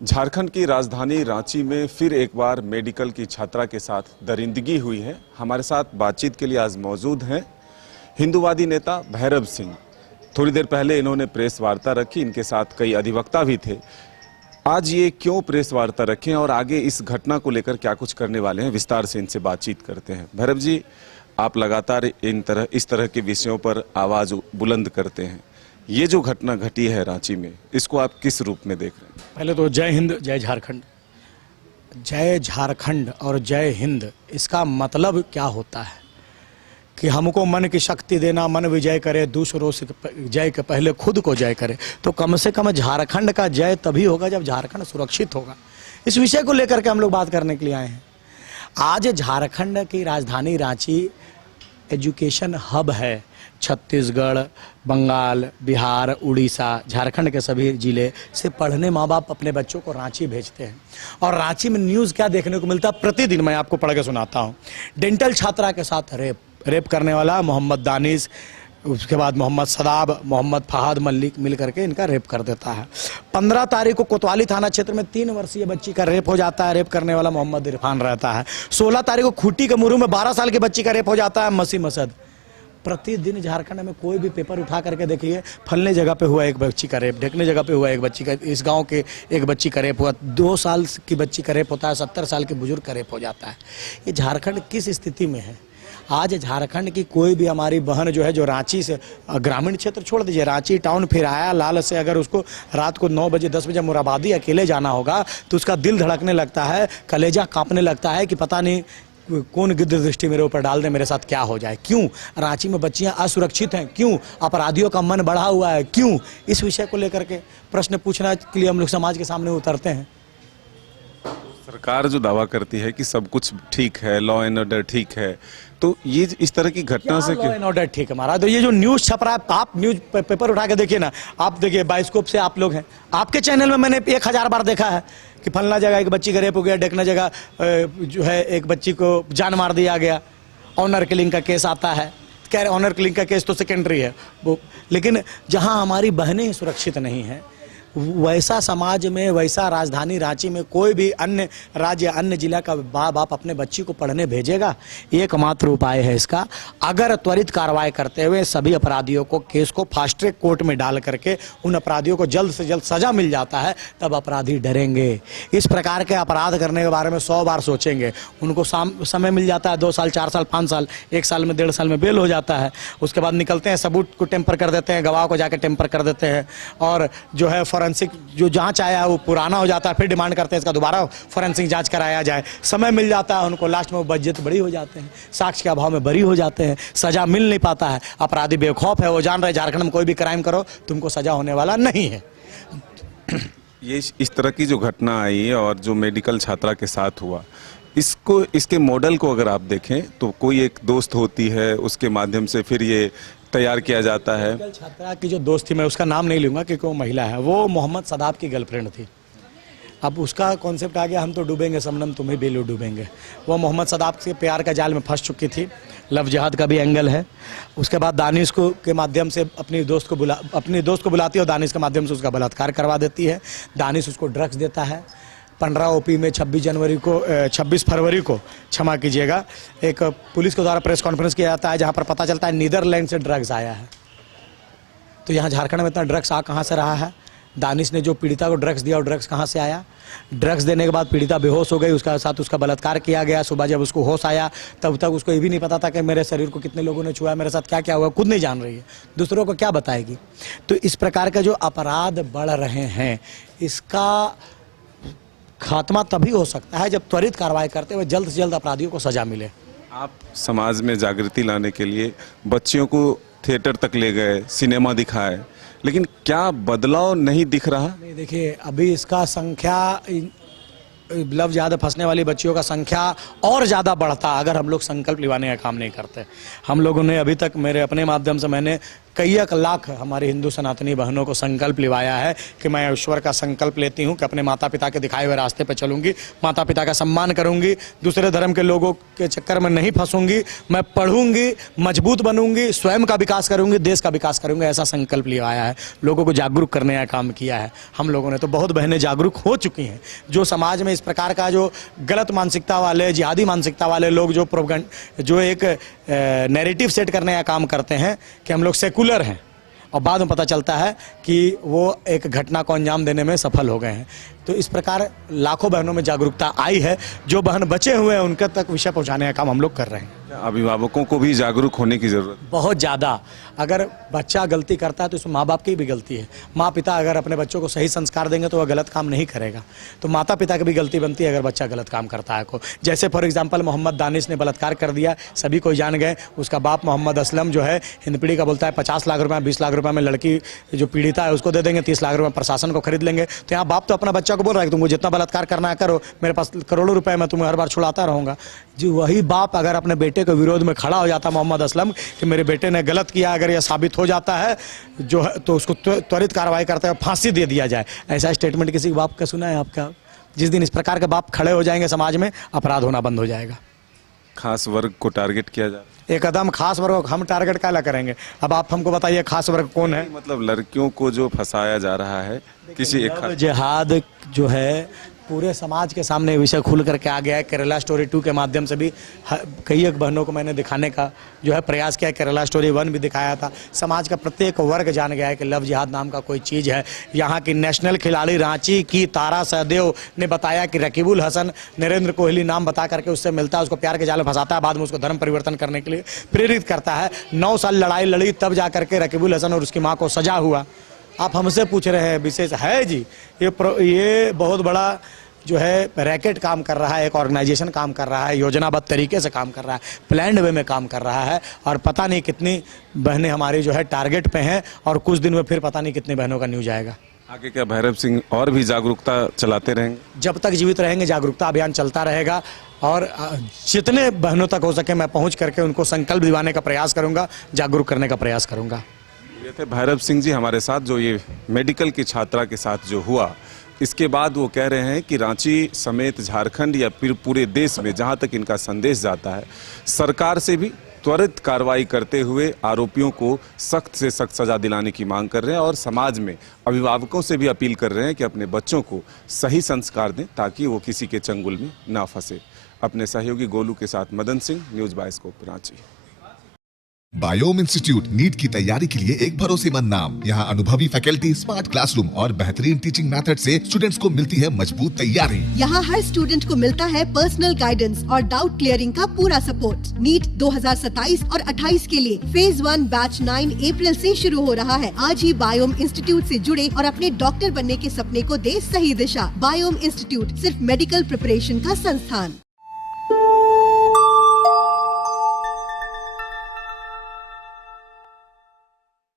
झारखंड की राजधानी रांची में फिर एक बार मेडिकल की छात्रा के साथ दरिंदगी हुई है। हमारे साथ बातचीत के लिए आज मौजूद हैं हिंदूवादी नेता भैरव सिंह। थोड़ी देर पहले इन्होंने प्रेस वार्ता रखी, इनके साथ कई अधिवक्ता भी थे। आज ये क्यों प्रेस वार्ता रखें और आगे इस घटना को लेकर क्या कुछ करने वाले हैं, विस्तार से इनसे बातचीत करते हैं। भैरव जी, आप लगातार इस तरह के विषयों पर आवाज बुलंद करते हैं। ये जो घटना घटी है रांची में, इसको आप किस रूप में देख रहे हैं? पहले तो जय हिंद, जय झारखंड। जय झारखंड और जय हिंद, इसका मतलब क्या होता है कि हमको मन की शक्ति देना, मन विजय करे, दूसरों से जय के पहले खुद को जय करे। तो कम से कम झारखंड का जय तभी होगा जब झारखंड सुरक्षित होगा। इस विषय को लेकर के हम लोग बात करने के लिए आए हैं। आज झारखंड की राजधानी रांची एजुकेशन हब है। छत्तीसगढ़, बंगाल, बिहार, उड़ीसा, झारखंड के सभी जिले से पढ़ने माँ बाप अपने बच्चों को रांची भेजते हैं। और रांची में न्यूज़ क्या देखने को मिलता है, प्रतिदिन मैं आपको पढ़ के सुनाता हूँ। डेंटल छात्रा के साथ रेप करने वाला मोहम्मद दानिश, उसके बाद मोहम्मद सदाब, मोहम्मद फहाद मलिक मिल करके इनका रेप कर देता है। 15 तारीख को कोतवाली थाना क्षेत्र में 3 वर्षीय बच्ची का रेप हो जाता है। रेप करने वाला मोहम्मद इरफान रहता है। 16 तारीख को खूंटी के मुरू में 12 साल की बच्ची का रेप हो जाता है, मसीह मसद। प्रतिदिन झारखंड में कोई भी पेपर उठा करके देखिए, फलने जगह पे हुआ एक बच्ची का रेप, ढेकने जगह पे हुआ एक बच्ची का, इस गांव के एक बच्ची का रेप हुआ, 2 साल की बच्ची का रेप होता है, 70 साल के बुजुर्ग का रेप हो जाता है। ये झारखंड किस स्थिति में है? आज झारखंड की कोई भी हमारी बहन जो है, जो रांची से, ग्रामीण क्षेत्र छोड़ दीजिए, रांची टाउन फिर आया लाल से, अगर उसको रात को 9 बजे 10 बजे मुराबादी अकेले जाना होगा तो उसका दिल धड़कने लगता है, कलेजा कांपने लगता है कि पता नहीं कौन गिद्ध दृष्टि मेरे ऊपर डाल दे, मेरे साथ क्या हो जाए। क्यों रांची में बच्चियां असुरक्षित हैं? क्यों अपराधियों का मन बढ़ा हुआ है? क्यों? इस विषय को लेकर के प्रश्न पूछने के लिए हम लोग समाज के सामने उतरते हैं। सरकार जो दावा करती है कि सब कुछ ठीक है, लॉ एंड ऑर्डर ठीक है, तो ये इस तरह की घटना से लॉ एंड ऑर्डर ठीक है महाराज? तो ये जो न्यूज़ छप रहा है, आप न्यूज़ पेपर उठा के देखिए ना, आप देखिए बाइस्कोप से आप लोग हैं, आपके चैनल में मैंने 1000 बार देखा है कि फलना जगह एक बच्ची का रेप हो गया, ढेकना जगह जो है एक बच्ची को जान मार दिया गया, ऑनर किलिंग का केस आता है। कह रहे ऑनर किलिंग का केस तो सेकेंडरी है वो, लेकिन जहां हमारी बहनें सुरक्षित नहीं हैं, वैसा समाज में, वैसा राजधानी रांची में कोई भी अन्य राज्य, अन्य जिला का बाप अपने बच्ची को पढ़ने भेजेगा? एकमात्र उपाय है इसका, अगर त्वरित कार्रवाई करते हुए सभी अपराधियों को, केस को फास्ट ट्रैक कोर्ट में डाल करके उन अपराधियों को जल्द से जल्द सजा मिल जाता है, तब अपराधी डरेंगे। इस प्रकार के अपराध करने के बारे में 100 बार सोचेंगे। उनको समय मिल जाता है 2 साल, 4 साल, 5 साल, 1 साल में, 1.5 साल में बेल हो जाता है। उसके बाद निकलते हैं, सबूत को टेम्पर कर देते हैं, गवाह को जाकर टेम्पर कर देते हैं, और जो है फॉरेंसिक जो जांच आया है वो पुराना हो जाता है, फिर डिमांड करते हैं इसका दोबारा फॉरेंसिक जांच कराया जाए। समय मिल जाता है उनको, लास्ट में वो बज्जत बरी हो जाते हैं, साक्ष्य के अभाव में बरी हो जाते हैं, सजा मिल नहीं पाता है। अपराधी बेखौफ है, वो जान रहे झारखंड में कोई भी क्राइम करो तुमको सजा होने वाला नहीं है। ये इस तरह की जो घटना आई और जो मेडिकल छात्रा के साथ हुआ, इसको, इसके मॉडल को अगर आप देखें तो कोई एक दोस्त होती है, उसके माध्यम से फिर ये तैयार किया जाता है। मेडिकल छात्रा की जो दोस्त थी, मैं उसका नाम नहीं लूंगा क्योंकि वो महिला है, वो मोहम्मद सदाब की गर्लफ्रेंड थी। अब उसका कॉन्सेप्ट आ गया, हम तो डूबेंगे शबनम तुम्हें भी लो डूबेंगे। वो मोहम्मद सदाब के प्यार का जाल में फंस चुकी थी। लव जिहाद का भी एंगल है। उसके बाद दानिश को के माध्यम से अपनी दोस्त को बुलाती है और दानिश के माध्यम से उसका बलात्कार करवा देती है। दानिश उसको ड्रग्स देता है। 15 ओपी में 26 फरवरी को क्षमा कीजिएगा, एक पुलिस के द्वारा प्रेस कॉन्फ्रेंस किया जाता है, जहां पर पता चलता है नीदरलैंड से ड्रग्स आया है। तो यहाँ झारखंड में इतना ड्रग्स कहाँ से रहा है? दानिश ने जो पीड़िता को ड्रग्स दिया, और ड्रग्स कहाँ से आया? ड्रग्स देने के बाद पीड़िता बेहोश हो गई, उसका साथ उसका बलात्कार किया गया। सुबह जब उसको होश आया तब तक उसको ये भी नहीं पता था कि मेरे शरीर को कितने लोगों ने छुआ, मेरे साथ क्या क्या हुआ, खुद नहीं जान रही है, दूसरों को क्या बताएगी? तो इस प्रकार का जो अपराध बढ़ रहे हैं, इसका खात्मा तभी हो सकता है जब त्वरित कार्रवाई करते हुए जल्द से जल्द अपराधियों को सजा मिले। आप समाज में जागृति लाने के लिए बच्चियों को थिएटर तक ले गए, सिनेमा दिखाए, लेकिन क्या बदलाव नहीं दिख रहा? नहीं, देखिए अभी इसका संख्या, लव ज़्यादा फंसने वाली बच्चियों का संख्या और ज़्यादा बढ़ता अगर हम लोग संकल्प लिवाने का काम नहीं करते। हम लोगों ने अभी तक, मेरे अपने माध्यम से मैंने कई एक लाख हमारी हिंदू सनातनी बहनों को संकल्प लिवाया है कि मैं ईश्वर का संकल्प लेती हूं कि अपने माता पिता के दिखाए हुए रास्ते पर चलूंगी, माता पिता का सम्मान करूंगी, दूसरे धर्म के लोगों के चक्कर में नहीं फंसूंगी, मैं पढ़ूंगी, मजबूत बनूंगी, स्वयं का विकास करूंगी, देश का विकास करूंगी, ऐसा संकल्प लिवाया है। लोगों को जागरूक करने का काम किया है हम लोगों ने। तो बहुत बहनें जागरूक हो चुकी हैं। जो समाज में इस प्रकार का जो गलत मानसिकता वाले, जिहादी मानसिकता वाले लोग जो एक नैरेटिव सेट करने का काम करते हैं कि हम लोग सेकुलर हैं, और बाद में पता चलता है कि वो एक घटना को अंजाम देने में सफल हो गए हैं। तो इस प्रकार लाखों बहनों में जागरूकता आई है। जो बहन बचे हुए हैं उनके तक विषय पहुंचाने का काम हम लोग कर रहे हैं। अभिभावकों को भी जागरूक होने की जरूरत है। बहुत ज़्यादा। अगर बच्चा गलती करता है तो उसमें माँ बाप की भी गलती है। माँ पिता अगर अपने बच्चों को सही संस्कार देंगे तो वह गलत काम नहीं करेगा। तो माता पिता की भी गलती बनती है अगर बच्चा गलत काम करता है को। जैसे फॉर एग्जांपल मोहम्मद दानिश ने बलात्कार कर दिया, सभी कोई जान गए। उसका बाप मोहम्मद असलम जो है हिंदपीढ़ी का बोलता है 50 लाख रुपये 20 लाख रुपये में लड़की जो पीड़िता है उसको दे देंगे, 30 लाख रुपये प्रशासन को खरीद लेंगे। तो यहाँ बाप तो अपना बच्चा को बोल रहा है कि तुमको जितना बलात्कार करना है करो, मेरे पास करोड़ों रुपए मैं तुम्हें हर बार छुड़ाता रहूँगा। जी वही बाप अगर अपने बेटे के विरोध में खड़ा हो जाता मोहम्मद असलम कि मेरे बेटे ने गलत किया, अगर यह साबित हो जाता है जो है तो उसको त्वरित कार्रवाई करते हुए फांसी दे दिया जाए, ऐसा स्टेटमेंट किसी बाप का सुना है आपका? जिस दिन इस प्रकार के बाप खड़े हो जाएंगे समाज में, अपराध होना बंद हो जाएगा। खास वर्ग को टारगेट किया जाए, एकदम खास वर्ग हम टारगेट क्या करेंगे? अब आप हमको बताइए खास वर्ग कौन है? मतलब लड़कियों को जो फंसाया जा रहा है किसी एक लव जिहाद जो है पूरे समाज के सामने विषय खुल करके आ गया है। केरला स्टोरी 2 के माध्यम से भी कई एक बहनों को मैंने दिखाने का जो है प्रयास किया। केरला स्टोरी 1 भी दिखाया था। समाज का प्रत्येक वर्ग जान गया है कि लव जिहाद नाम का कोई चीज़ है। यहाँ की नेशनल खिलाड़ी रांची की तारा सहदेव ने बताया कि रकीबुल हसन नरेंद्र कोहली नाम बता करके उससे मिलता है, उसको प्यार के जाल में फंसाता है, बाद में उसको धर्म परिवर्तन करने के लिए प्रेरित करता है। 9 साल लड़ाई लड़ी तब जा करके रकीबुल हसन और उसकी माँ को सजा हुआ। आप हमसे पूछ रहे हैं विशेष है जी, ये बहुत बड़ा जो है रैकेट काम कर रहा है, एक ऑर्गेनाइजेशन काम कर रहा है, योजनाबद्ध तरीके से काम कर रहा है, प्लान्ड वे में काम कर रहा है। और पता नहीं कितनी बहनें हमारी जो है टारगेट पे हैं, और कुछ दिन में फिर पता नहीं कितनी बहनों का न्यूज आएगा। आगे क्या भैरव सिंह और भी जागरूकता चलाते रहेंगे? जब तक जीवित रहेंगे जागरूकता अभियान चलता रहेगा, और जितने बहनों तक हो सके मैं पहुंच करके उनको संकल्प दिलाने का प्रयास करूंगा, जागरूक करने का प्रयास करूंगा। ये थे भैरव सिंह जी हमारे साथ, जो ये मेडिकल की छात्रा के साथ जो हुआ, इसके बाद वो कह रहे हैं कि रांची समेत झारखंड या फिर पूरे देश में जहां तक इनका संदेश जाता है, सरकार से भी त्वरित कार्रवाई करते हुए आरोपियों को सख्त से सख्त सजा दिलाने की मांग कर रहे हैं, और समाज में अभिभावकों से भी अपील कर रहे हैं कि अपने बच्चों को सही संस्कार दें ताकि वो किसी के चंगुल में ना फंसे। अपने सहयोगी गोलू के साथ Madan Singh, news bioscope Ranchi. Biome institute NEET की तैयारी के लिए एक भरोसेमंद नाम। यहाँ अनुभवी फैकल्टी, स्मार्ट क्लासरूम और बेहतरीन टीचिंग मेथड से स्टूडेंट्स को मिलती है मजबूत तैयारी। यहाँ हर स्टूडेंट को मिलता है पर्सनल गाइडेंस और डाउट क्लियरिंग का पूरा सपोर्ट। नीट 2027 और 28 के लिए फेज 1 बैच 9 अप्रैल से शुरू हो रहा है। आज ही बायोम इंस्टीट्यूट से जुड़े और अपने डॉक्टर बनने के सपने को दे सही दिशा। बायोम इंस्टीट्यूट सिर्फ मेडिकल प्रिपरेशन का संस्थान।